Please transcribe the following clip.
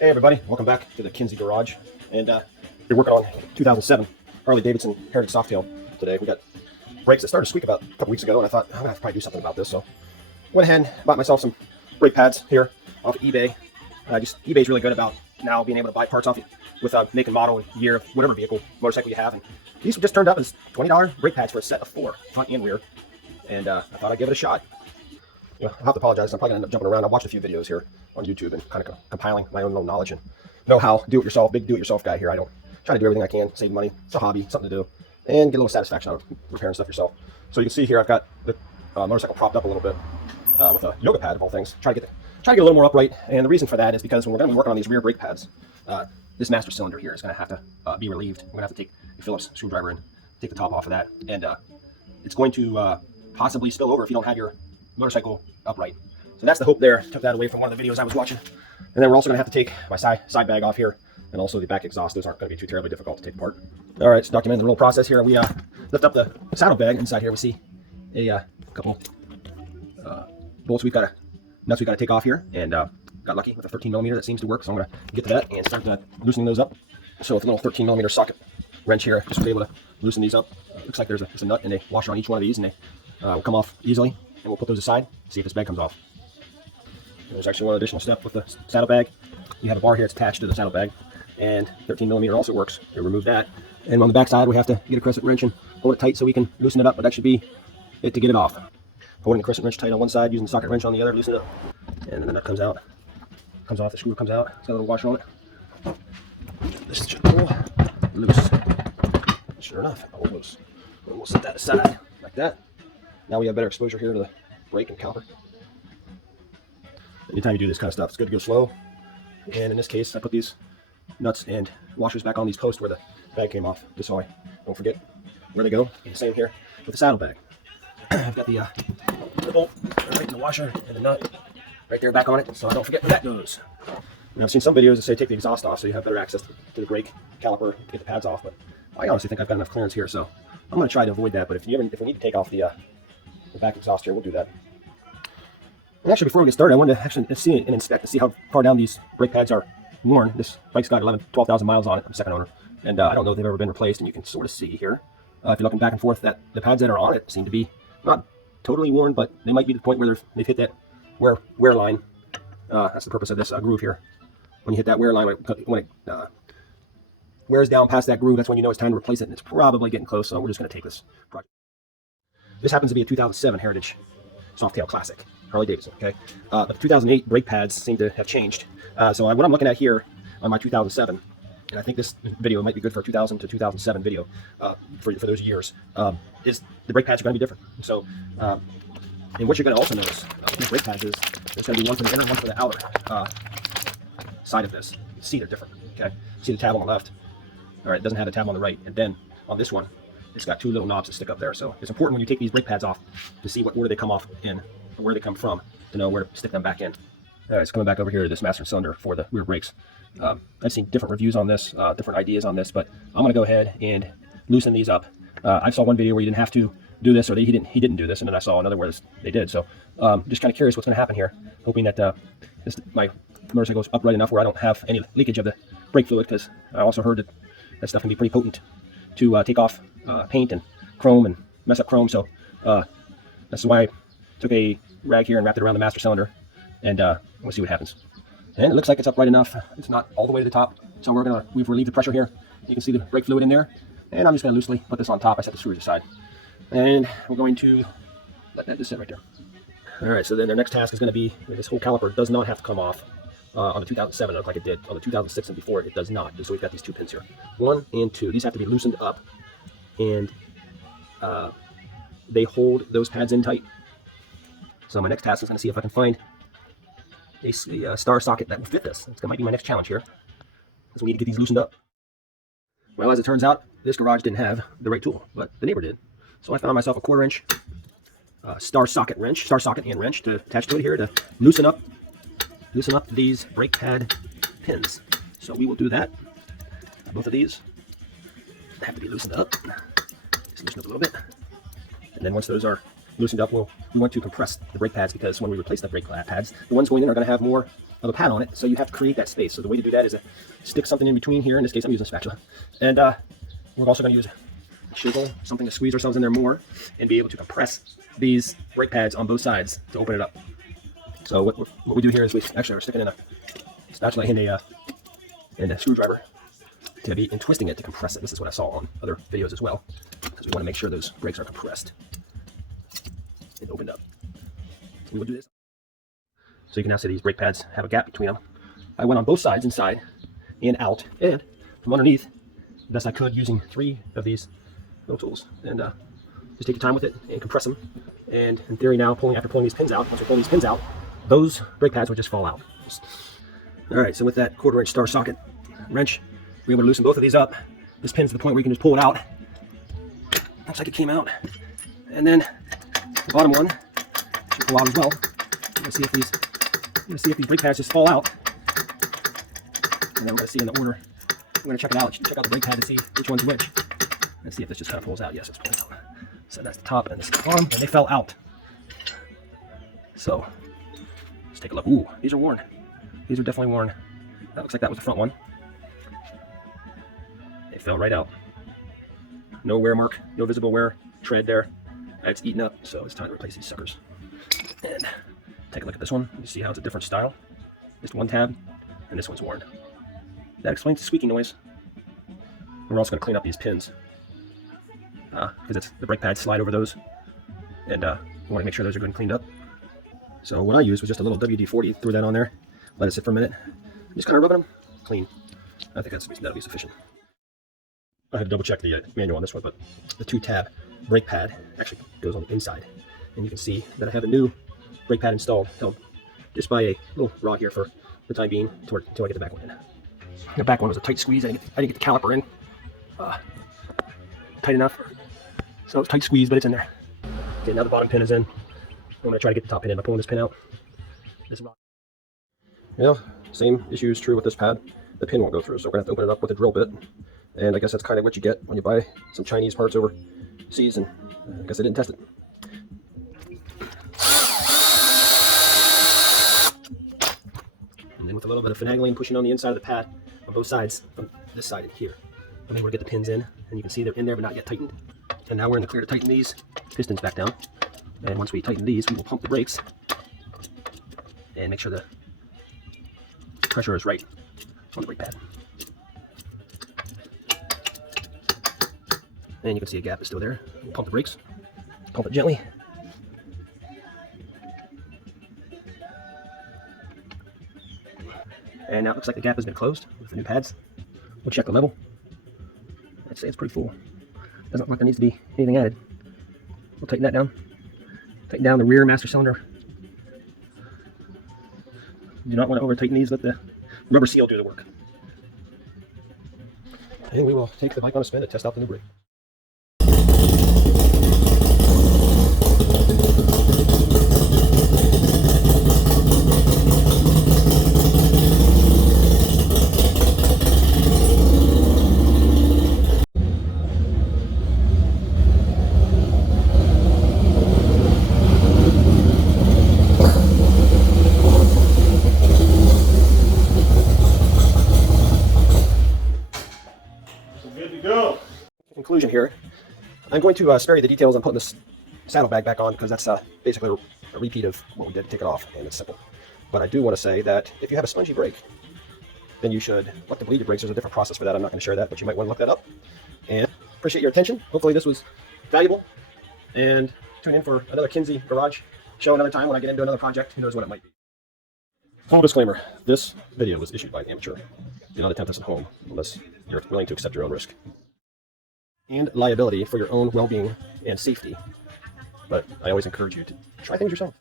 Hey everybody, welcome back to the Kinsey Garage. And we're working on 2007 Harley Davidson Heritage Softale today. We got brakes that started to squeak about a couple weeks ago, and I thought I'm gonna have to probably do something about this. So went ahead and bought myself some brake pads here off of eBay. eBay's really good about now being able to buy parts off with make and model and year of whatever vehicle, motorcycle you have. And these just turned up as $20 brake pads for a set of 4, front and rear. And I thought I'd give it a shot. Well, I'll have to apologize. I'm probably gonna end up jumping around. I watched a few videos here on YouTube and kind of compiling my own little knowledge and know-how. Do-it-yourself, big do-it-yourself guy here. I don't try to do everything I can, save money. It's a hobby, something to do, and get a little satisfaction out of repairing stuff yourself. So you can see here, I've got the motorcycle propped up a little bit with a yoga pad of all things. Try to get a little more upright. And the reason for that is because when we're going to be working on these rear brake pads, this master cylinder here is going to have to be relieved. We're going to have to take a Phillips screwdriver and take the top off of that, and it's going to possibly spill over if you don't have your motorcycle upright. So that's the hope there. Took that away from one of the videos I was watching. And then we're also going to have to take my side bag off here, and also the back exhaust. Those aren't going to be too terribly difficult to take apart. All right, so documenting the little process here. We lift up the saddle bag. Inside here we see a couple bolts nuts we've got to take off here, and got lucky with a 13mm that seems to work. So I'm going to get to that and start loosening those up. So with a little 13mm socket wrench here, just was able to loosen these up. Looks like there's a nut and a washer on each one of these, and they will come off easily. And we'll put those aside, see if this bag comes off. There's actually one additional step with the saddlebag. You have a bar here that's attached to the saddlebag, and 13mm also works. We remove that. And on the back side, we have to get a crescent wrench and hold it tight so we can loosen it up, but that should be it to get it off. Holding the crescent wrench tight on one side, using the socket wrench on the other, loosen it up. And then the nut comes out. Comes off, the screw comes out. It's got a little washer on it. This should pull loose. Sure enough, it pulled loose. And we'll set that aside like that. Now we have better exposure here to the brake and caliper. Anytime you do this kind of stuff, it's good to go slow. And in this case, I put these nuts and washers back on these posts where the bag came off, just so I don't forget where they go. And the same here with the saddlebag. I've got the bolt right in the washer and the nut right there back on it, so I don't forget where that goes. Now, I've seen some videos that say take the exhaust off so you have better access to the brake caliper to get the pads off, but I honestly think I've got enough clearance here, so I'm going to try to avoid that. But if we need to take off the back exhaust here, we'll do that. And actually, before we get started, I wanted to actually see and inspect to see how far down these brake pads are worn. This bike's got 12,000 miles on it. I'm second owner, and I don't know if they've ever been replaced. And you can sort of see here, if you're looking back and forth, that the pads that are on it seem to be not totally worn, but they might be to the point where they've hit that wear line. That's the purpose of this groove here. When you hit that wear line, when it wears down past that groove, that's when you know it's time to replace it, and it's probably getting close. So we're just going to take this project. This happens to be a 2007 Heritage Softale Classic, Harley Davidson, okay? But the 2008 brake pads seem to have changed. So what I'm looking at here on my 2007, and I think this video might be good for a 2000 to 2007 video for those years, is the brake pads are going to be different. So, and what you're going to also notice with these brake pads is there's going to be one for the inner, one for the outer side of this. You can see they're different, okay? See the tab on the left? All right, it doesn't have a tab on the right. And then on this one, it's got 2 little knobs that stick up there. So it's important when you take these brake pads off to see what order they come off in, or where they come from, to know where to stick them back in. All right, so coming back over here to this master cylinder for the rear brakes. I've seen different reviews on this, different ideas on this, but I'm going to go ahead and loosen these up. I saw one video where you didn't have to do this, or he didn't do this, and then I saw another where they did. So just kind of curious what's going to happen here, hoping that my motorcycle is upright enough where I don't have any leakage of the brake fluid, because I also heard that stuff can be pretty potent to take off paint and chrome and mess up chrome. So that's why I took a rag here and wrapped it around the master cylinder, and we'll see what happens. And it looks like it's upright enough. It's not all the way to the top, so we've relieved the pressure here. You can see the brake fluid in there, and I'm just going to loosely put this on top. I set the screws aside, and we're going to let that just sit right there. All right, so then their next task is going to be, this whole caliper does not have to come off on the 2007, like it did on the 2006 and before. It does not. So we've got these 2 pins here, 1 and 2. These have to be loosened up, and they hold those pads in tight. So my next task is going to see if I can find a star socket that will fit this. That might be my next challenge here, because we need to get these loosened up. Well, as it turns out, this garage didn't have the right tool, but the neighbor did. So I found myself a 1/4 inch star socket and wrench to attach to it here to loosen up these brake pad pins. So we will do that. Both of these have to be loosened up. Just loosen up a little bit, and then once those are loosened up, we want to compress the brake pads, because when we replace the brake pads, the ones going in are going to have more of a pad on it, so you have to create that space. So the way to do that is to stick something in between here. In this case, I'm using a spatula. And we're also going to use a chisel, something to squeeze ourselves in there more, and be able to compress these brake pads on both sides to open it up. So what we do here is we actually are sticking in a spatula and a screwdriver and twisting it to compress it. This is what I saw on other videos as well, because we want to make sure those brakes are compressed and opened up. So we will do this. So you can now see these brake pads have a gap between them. I went on both sides, inside and out, and from underneath, the best I could, using 3 of these little tools. And just take your time with it and compress them. And in theory now, after pulling these pins out, once we're pulling these pins out, those brake pads will just fall out. All right, so with that 1/4 inch star socket wrench, we're able to loosen both of these up. This pin's to the point where you can just pull it out. Looks like it came out. And then the bottom one should pull out as well. We're gonna see if these brake pads just fall out. And then we're gonna see in the order. We're gonna check it out. Check out the brake pad to see which one's which. Let's see if this just kind of pulls out. Yes, it's pulling out. So that's the top and this is the bottom, and they fell out. So let's take a look. Ooh, these are worn. These are definitely worn. That looks like that was the front one. They fell right out. No wear mark, no visible wear tread there. It's eaten up, so it's time to replace these suckers. And take a look at this one. You see how it's a different style. Just one tab, and this one's worn. That explains the squeaking noise. We're also going to clean up these pins, because the brake pads slide over those, and we want to make sure those are good and cleaned up. So what I used was just a little WD-40, threw that on there, let it sit for a minute, just kind of rubbing them clean. I think that'll be sufficient. I had to double check the manual on this one, but the 2-tab brake pad actually goes on the inside, and you can see that I have a new brake pad installed, held just by a little rod here for the time being until I get the back one in. The back one was a tight squeeze. I didn't get the caliper in tight enough, so it's tight squeeze, but it's in there. Okay, now the bottom pin is in. I'm going to try to get the top pin in by pulling this pin out. Yeah, same issue is true with this pad. The pin won't go through, so we're going to have to open it up with a drill bit. And I guess that's kind of what you get when you buy some Chinese parts overseas, and I guess I didn't test it. And then with a little bit of finagling, pushing on the inside of the pad on both sides, from this side and here, I'm able to get the pins in, and you can see they're in there but not yet tightened. And now we're in the clear to tighten these pistons back down. And once we tighten these, we will pump the brakes and make sure the pressure is right on the brake pad. And you can see a gap is still there. We'll pump the brakes, pump it gently. And now it looks like the gap has been closed with the new pads. We'll check the level. I'd say it's pretty full. Doesn't look like there needs to be anything added. We'll tighten that down. Tighten down the rear master cylinder. Do not want to over tighten these. Let the rubber seal do the work. And we will take the bike on a spin to test out the new brake. Conclusion here. I'm going to spare you the details on putting this saddlebag back on, because that's basically a repeat of what we did to take it off, and it's simple. But I do want to say that if you have a spongy brake, then you should look to bleed your brakes. There's a different process for that. I'm not going to share that, but you might want to look that up. And appreciate your attention. Hopefully this was valuable, and tune in for another Kinsey Garage show another time when I get into another project. Who knows what it might be. Full disclaimer, this video was issued by an amateur. Do not attempt this at home unless you're willing to accept your own risk and liability for your own well-being and safety. But I always encourage you to try things yourself.